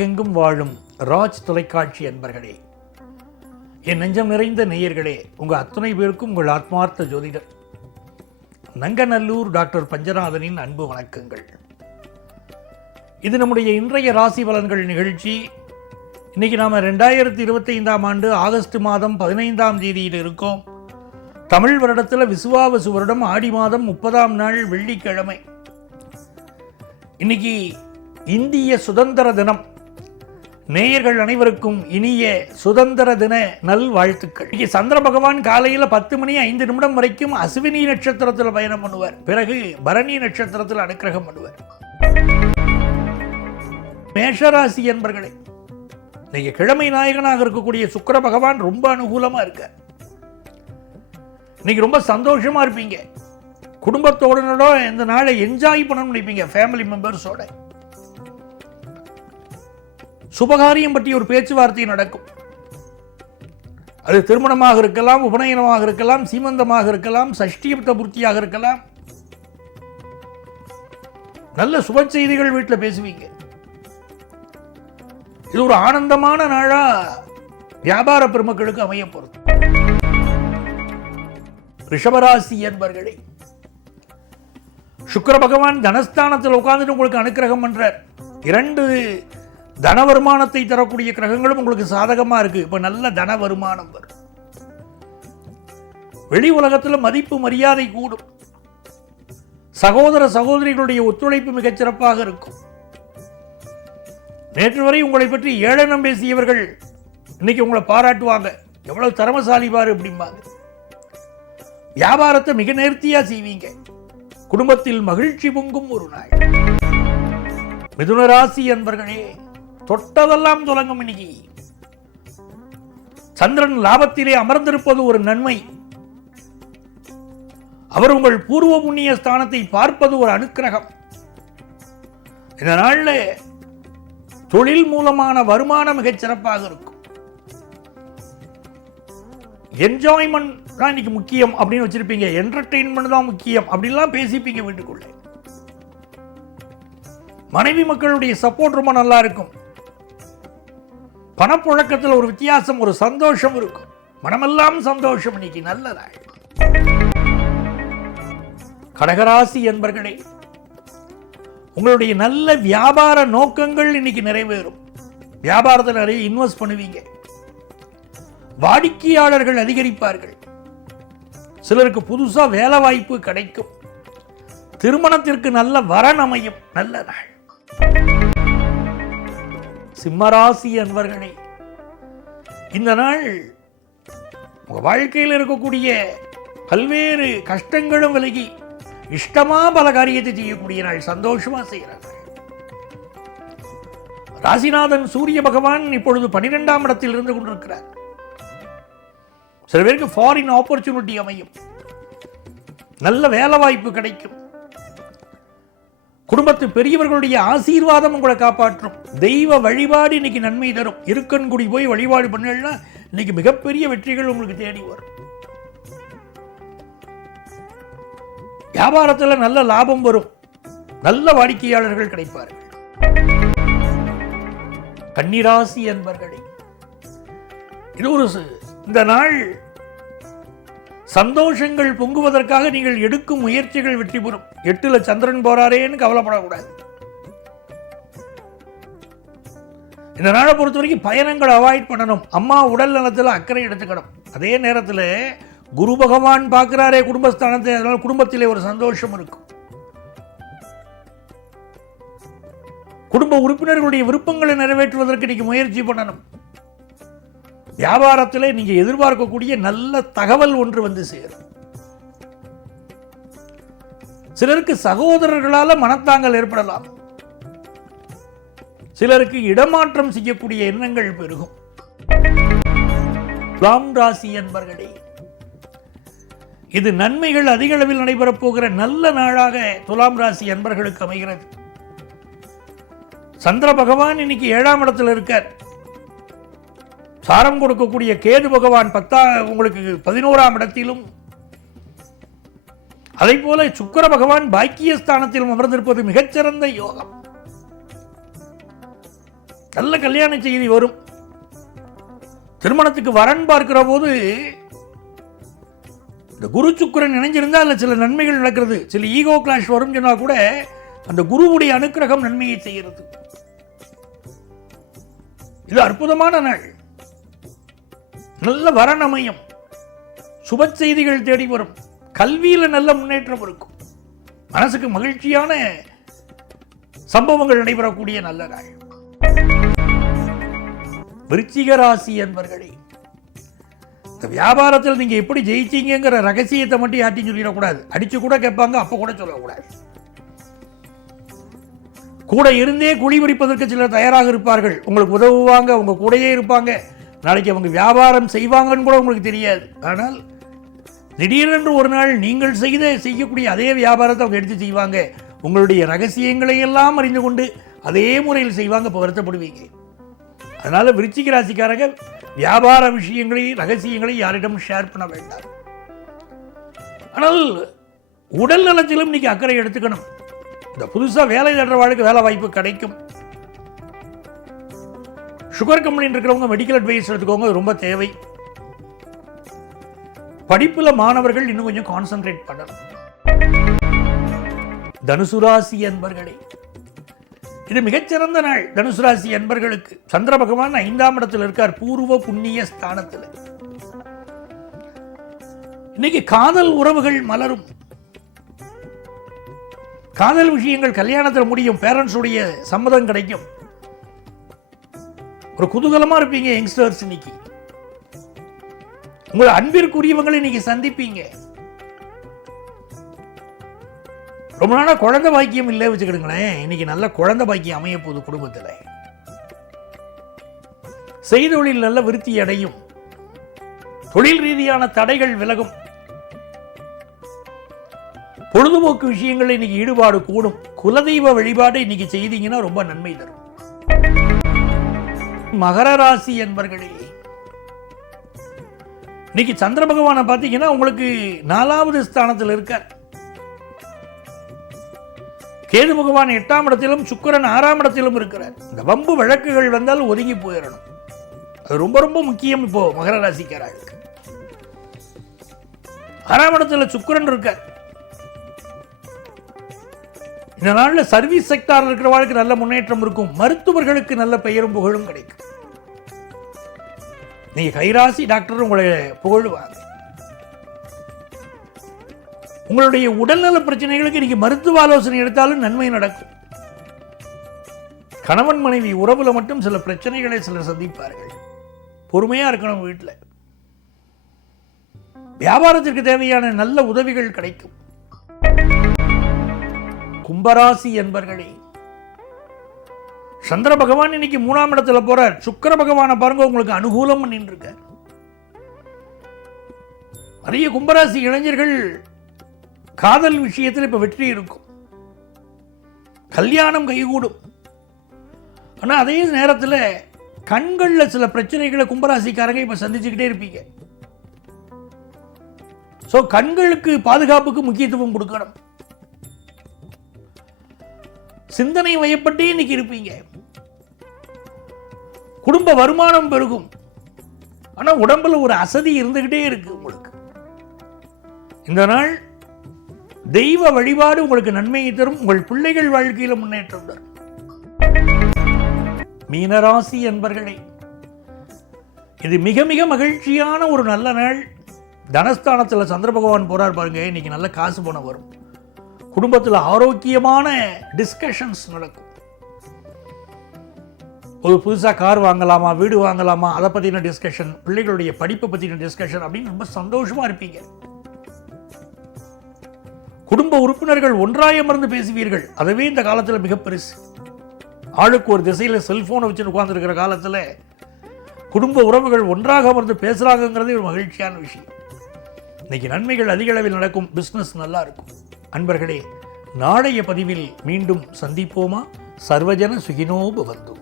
உலகெங்கும் வாழும் ராஜ் தொலைக்காட்சி அன்பர்களே, என் நெஞ்சம் நிறைந்த நேயர்களே, உங்கள் அத்தனை பேருக்கும் உங்கள் ஆத்மார்த்த ஜோதிடர் நங்கநல்லூர் டாக்டர் பஞ்சநாதனின் அன்பு வணக்கங்கள். இது நம்முடைய இன்றைய ராசி பலன்கள் நிகழ்ச்சி. இன்னைக்கு நாம் 2025ஆம் ஆண்டு ஆகஸ்ட் மாதம் 15ஆம் தேதியில் இருக்கோம். தமிழ் வருடத்தில் விசுவாவசு வருடம் ஆடி மாதம் 30ஆம் நாள் வெள்ளிக்கிழமை. இன்னைக்கு இந்திய சுதந்திர தினம். நேயர்கள் அனைவருக்கும் இனிய சுதந்திர தின நல் வாழ்த்துக்கள். இன்னைக்கு சந்திர பகவான் காலையில் 10:05 வரைக்கும் அஸ்வினி நட்சத்திரத்தில் பயணம் பண்ணுவார். பிறகு பரணி நட்சத்திரத்தில் அனுக்கிரகம் பண்ணுவார். மேஷராசி என்பர்களே, இன்னைக்கு கிழமை நாயகனாக இருக்கக்கூடிய சுக்கிர பகவான் ரொம்ப அனுகூலமா இருக்கார். இன்னைக்கு ரொம்ப சந்தோஷமா இருப்பீங்க. குடும்பத்தோட இந்த நாளை என்ஜாய் பண்ணணும்னு நினைப்பீங்க. ஃபேமிலி மெம்பர்ஸோட சுபகாரியம் பற்றி ஒரு பேச்சுவார்த்தை நடக்கும். அது திருமணமாக இருக்கலாம், உபநயனமாக இருக்கலாம், சீமந்தமாக இருக்கலாம், சஷ்டியப்த பூர்த்தியாக இருக்கலாம். நல்ல சுப செய்திகள் வீட்டில் பேசுவீங்க. இது ஒரு ஆனந்தமான நாளா வியாபார பெருமக்களுக்கு அமைய போறது. ரிஷபராசி என்பர்களே, சுக்கிர பகவான் தனஸ்தானத்தில் உட்கார்ந்துட்டு உங்களுக்கு அனுக்கிரகம் பண்றார். 2 தன வருமானத்தை தரக்கூடிய கிரகங்களும் உங்களுக்கு சாதகமா இருக்கு. இப்ப நல்ல தன வருமானம் வரும். வெளி உலகத்தில் மதிப்பு மரியாதை கூடும். சகோதர சகோதரிகளுடைய ஒத்துழைப்பு மிகச்சிறப்பாக இருக்கும். நேற்று வரை உங்களை பற்றி ஏளனம் பேசியவர்கள் இன்னைக்கு உங்களை பாராட்டுவாங்க. எவ்வளவு திறமசாலி பாரு அப்படிம்பாங்க. வியாபாரத்தை மிக நேர்த்தியா செய்வீங்க. குடும்பத்தில் மகிழ்ச்சி பொங்கும் ஒரு நாள். மிதுன ராசி என்பர்களே, தொட்டதெல்லாம் தொடங்கும். இன்னைக்கு சந்திரன் லாபத்திலே அமர்ந்திருப்பது ஒரு நன்மை. அவர் உங்கள் பூர்வ புண்ணிய ஸ்தானத்தை பார்ப்பது ஒரு அனுக்கிரகம். இந்த நாளில் தொழில் மூலமான வருமானம் மிகச் சிறப்பாக இருக்கும். என்ஜாய்மெண்ட் தான் இன்னைக்கு முக்கியம் அப்படின்னு வச்சிருப்பீங்க. என்டர்டெயின்மெண்ட் தான் முக்கியம் அப்படின்லாம் பேசிப்பீங்க வீட்டுக்குள்ளே. மனைவி மக்களுடைய சப்போர்ட் ரொம்ப நல்லா இருக்கும். பணப்புழக்கத்தில் ஒரு வித்தியாசம், ஒரு சந்தோஷம் இருக்கும். மனமெல்லாம் சந்தோஷம். இன்னைக்கு நல்ல நாள். கடகராசி என்பர்களே, உங்களுடைய நல்ல வியாபார நோக்கங்கள் இன்னைக்கு நிறைவேறும். வியாபாரத்தில் நிறைய இன்வெஸ்ட் பண்ணுவீங்க. வாடிக்கையாளர்கள் அதிகரிப்பார்கள். சிலருக்கு புதுசா வேலை வாய்ப்பு கிடைக்கும். திருமணத்திற்கு நல்ல வரன் அமையும். நல்ல நாள். சிம்மராசி அன்பர்களே, இந்த நாள் உங்க வாழ்க்கையில் இருக்கக்கூடிய பல்வேறு கஷ்டங்களும் விலகி இஷ்டமா பல காரியத்தை செய்யக்கூடிய நாள். சந்தோஷமா செய்யறாங்க. ராசிநாதன் சூரிய பகவான் இப்பொழுது 12ஆம் இடத்தில் இருந்து கொண்டிருக்கிறார். சில பேருக்கு ஃபாரின் ஆப்பர்ச்சுனிட்டி அமையும். நல்ல வேலை வாய்ப்பு கிடைக்கும். குடும்பத்து பெரியவர்களுடைய ஆசீர்வாதம் உங்களை காப்பாற்றும். தெய்வ வழிபாடு இன்னைக்கு நன்மை தரும். இருக்கன்குடி போய் வழிபாடு பண்ணா இன்னைக்கு மிகப்பெரிய வெற்றிகள் உங்களுக்கு தேடி வரும். வியாபாரத்தில் நல்ல லாபம் வரும். நல்ல வாடிக்கையாளர்கள் கிடைப்பார்கள். கன்னிராசி என்பர்களே, இது ஒரு இந்த நாள் சந்தோஷங்கள் பொங்குவதற்காக நீங்கள் எடுக்கும் முயற்சிகள் வெற்றி பெறும். 8ல் சந்திரன் போறாரேன்னு கவலைப்படக்கூடாது. இந்த நாளை பொறுத்த வரைக்கும் பயணங்கள் அவாய்ட் பண்ணணும். அம்மா உடல் நலத்தில் அக்கறை எடுத்துக்கணும். அதே நேரத்தில் குரு பகவான் பார்க்கிறாரே குடும்பஸ்தானத்தை, அதனால குடும்பத்திலே ஒரு சந்தோஷம் இருக்கும். குடும்ப உறுப்பினர்களுடைய விருப்பங்களை நிறைவேற்றுவதற்கு இன்னைக்கு முயற்சி பண்ணணும். வியாபாரத்தில் நீங்க எதிர்பார்க்கக்கூடிய நல்ல தகவல் ஒன்று வந்து சேரும். சிலருக்கு சகோதரர்களால மனத்தாங்கல் ஏற்படலாம். சிலருக்கு இடமாற்றம் செய்யக்கூடிய எண்ணங்கள் பெருகும். துலாம் ராசி என்பர்களே, இது நன்மைகள் அதிக அளவில் நடைபெறப் போகிற நல்ல நாளாக துலாம் ராசி என்பர்களுக்கு அமைகிறது. சந்திர பகவான் இன்னைக்கு 7ஆம் இடத்தில் இருக்கார். சாரம் கொடுக்கக்கூடிய கேது பகவான் உங்களுக்கு 11ஆம் இடத்திலும், அதை போல சுக்கிர பகவான் பாக்கியஸ்தானத்திலும் அமர்ந்திருப்பது மிகச்சிறந்த யோகம். நல்ல கல்யாண செய்தி வரும். திருமணத்துக்கு வரன் பார்க்கிற போது இந்த குரு சுக்கிரன் இணைஞ்சிருந்தா அதில் சில நன்மைகள் நடக்கிறது. சில ஈகோ கிளாஷ் வரும் சொன்னா கூட அந்த குருவுடைய அனுக்கிரகம் நன்மையை செய்கிறது. இது அற்புதமான நாள். நல்ல வரன் அமையும், சுப செய்திகள் தேடி வரும், கல்வியில நல்ல முன்னேற்றம் இருக்கும், மனசுக்கு மகிழ்ச்சியான சம்பவங்கள் நடைபெறக்கூடிய நல்ல நாள். விருச்சிக ராசி என்பர்களே, இந்த வியாபாரத்தில் நீங்க எப்படி ஜெயிச்சீங்கிற ரகசியத்தை மட்டும் யார்ட்டையும் சொல்லிடக்கூடாது. அடிச்சு கூட கேட்பாங்க, அப்ப கூட சொல்லக்கூடாது. கூட இருந்தே குழி பறிப்பதற்கு சிலர் தயாராக இருப்பார்கள். உங்களுக்கு உதவுவாங்க, உங்க கூடையே இருப்பாங்க. நாளைக்கு அவங்க வியாபாரம் செய்வாங்கன்னு கூட உங்களுக்கு தெரியாது. ஆனால் திடீரென்று ஒரு நாள் நீங்கள் செய்யக்கூடிய அதே வியாபாரத்தை அவங்க எடுத்து செய்வாங்க. உங்களுடைய ரகசியங்களை எல்லாம் அறிந்து கொண்டு அதே முறையில் செய்வாங்க. இப்போ வருத்தப்படுவீங்க. அதனால விருச்சிக ராசிக்காரங்க வியாபார விஷயங்களை, ரகசியங்களை யாரிடம் ஷேர் பண்ண வேண்டாம். ஆனால் உடல் நலத்திலும் இன்னைக்கு அக்கறை எடுத்துக்கணும். இந்த புதுசா வேலை தேடுறவாளுக்கு வேலை வாய்ப்பு கிடைக்கும். சுகர் கம்பெனி இருக்கிறவங்க மெடிக்கல் அட்வைஸ் எடுத்துக்கோங்க, ரொம்ப தேவை. படிப்புல மாணவர்கள் இன்னும் கொஞ்சம் கான்சென்ட்ரேட் பண்ணணும். தனுசு ராசி அன்பர்களே, இது மிகச்சிறந்த நாள். தனுசு ராசி அன்பர்களுக்கு சந்திர பகவான் 5ஆம் இடத்தில் இருக்கார், பூர்வ புண்ணிய ஸ்தானத்தில். இன்னைக்கு காதல் உறவுகள் மலரும், காதல் விஷயங்கள் கல்யாணத்தில் முடியும், பேரண்ட்ஸ் உடைய சம்மதம் கிடைக்கும். ஒரு குதூகலமா இருப்பீங்க யங்ஸ்டர்ஸ். இன்னைக்கு உங்களை அன்பிற்குரியவங்களை இன்னைக்கு சந்திப்பீங்க. ரொம்ப நாளா குழந்தை பாக்கியம் இல்லை வச்சுக்கிடுங்களேன், இன்னைக்கு நல்ல குழந்தை பாக்கியம் அமைய போகுது குடும்பத்தில். செய்தொழில் நல்ல விருத்தி அடையும், தொழில் ரீதியான தடைகள் விலகும், பொழுதுபோக்கு விஷயங்கள் இன்னைக்கு ஈடுபாடு கூடும். குலதெய்வ வழிபாடு இன்னைக்கு செய்தீங்கன்னா ரொம்ப நன்மை தரும். மகர ராசி என்பர்களே, இன்னைக்கு சந்திர பகவானை பார்த்தீங்கன்னா உங்களுக்கு 4வது ஸ்தானத்தில் இருக்கார். கேது பகவான் 8ஆம் இடத்திலும், சுக்கிரன் 6ஆம் இடத்திலும் இருக்கிறார். இந்த வம்பு வழக்குகள் வந்தால் ஒதுங்கி போயிடணும். அது ரொம்ப ரொம்ப முக்கியம். இப்போ மகர ராசிக்காரர்களுக்கு 6ஆம் இடத்துல சுக்கிரன் இருக்கார். இந்த நாளில் சர்வீஸ் செக்டார் இருக்கிறவர்களுக்கு நல்ல முன்னேற்றம் இருக்கும். மருத்துவர்களுக்கு நல்ல பெயரும் புகழும் கிடைக்கும். நீங்க கைராசி டாக்டர் உங்களை புகழுவாங்க. உங்களுடைய உடல்நல பிரச்சனைகளுக்கு இன்னைக்கு மருத்துவ ஆலோசனை எடுத்தாலும் நன்மை நடக்கும். கணவன் மனைவி உறவுல மட்டும் சில பிரச்சனைகளை சிலர் சந்திப்பார்கள். பொறுமையா இருக்கணும். வீட்டில் வியாபாரத்திற்கு தேவையான நல்ல உதவிகள் கிடைக்கும். கும்பராசி என்பர்களே, சந்திர பகவான் இன்னைக்கு 3ஆம் இடத்துல போறார். சுக்கிர பகவானை பாருங்க, உங்களுக்கு அனுகூலம் பண்ணிட்டு இருக்கார். நிறைய கும்பராசி இளைஞர்கள் காதல் விஷயத்தில் இப்ப வெற்றி இருக்கும், கல்யாணம் கைகூடும். ஆனா அதே நேரத்தில் கண்கள்ல சில பிரச்சனைகளை கும்பராசிக்காரங்க இப்ப சந்திச்சுக்கிட்டே இருப்பீங்க. சோ கண்களுக்கு பாதுகாப்புக்கு முக்கியத்துவம் கொடுக்கணும். சிந்தனை வயப்பட்டே இன்னைக்கு இருப்பீங்க. குடும்ப வருமானம் பெருகும். ஆனா உடம்புல ஒரு அசதி இருந்துகிட்டே இருக்கு உங்களுக்கு. இந்த நாள் தெய்வ வழிபாடு உங்களுக்கு நன்மையை தரும். உங்கள் பிள்ளைகள் வாழ்க்கையில முன்னேற்றம் தரும். மீனராசி என்பர்களே, இது மிக மிக மகிழ்ச்சியான ஒரு நல்ல நாள். தனஸ்தானத்தில் சந்திர பகவான் போறார் பாருங்க. இன்னைக்கு நல்ல காசு பணம் வரும். குடும்பத்தில் ஆரோக்கியமான டிஸ்கஷன்ஸ் நடக்கும். ஒரு புதுசாக கார் வாங்கலாமா, வீடு வாங்கலாமா, அதை பற்றின டிஸ்கஷன், பிள்ளைகளுடைய படிப்பை பற்றின டிஸ்கஷன் அப்படின்னு ரொம்ப சந்தோஷமா இருப்பீங்க. குடும்ப உறுப்பினர்கள் ஒன்றாய் அமர்ந்து பேசுவீர்கள். அதுவே இந்த காலத்தில் மிக பெருசு. ஆளுக்கு ஒரு திசையில் செல்போனை வச்சுட்டு உட்கார்ந்துருக்கிற காலத்தில் குடும்ப உறவுகள் ஒன்றாக அமர்ந்து பேசுகிறாங்கிறதே ஒரு மகிழ்ச்சியான விஷயம். இன்னைக்கு நன்மைகள் அதிக அளவில் நடக்கும். பிஸ்னஸ் நல்லா இருக்கும். அன்பர்களே, நாளைய பதிவில் மீண்டும் சந்திப்போமா? சர்வஜன சுகினோ பவந்து.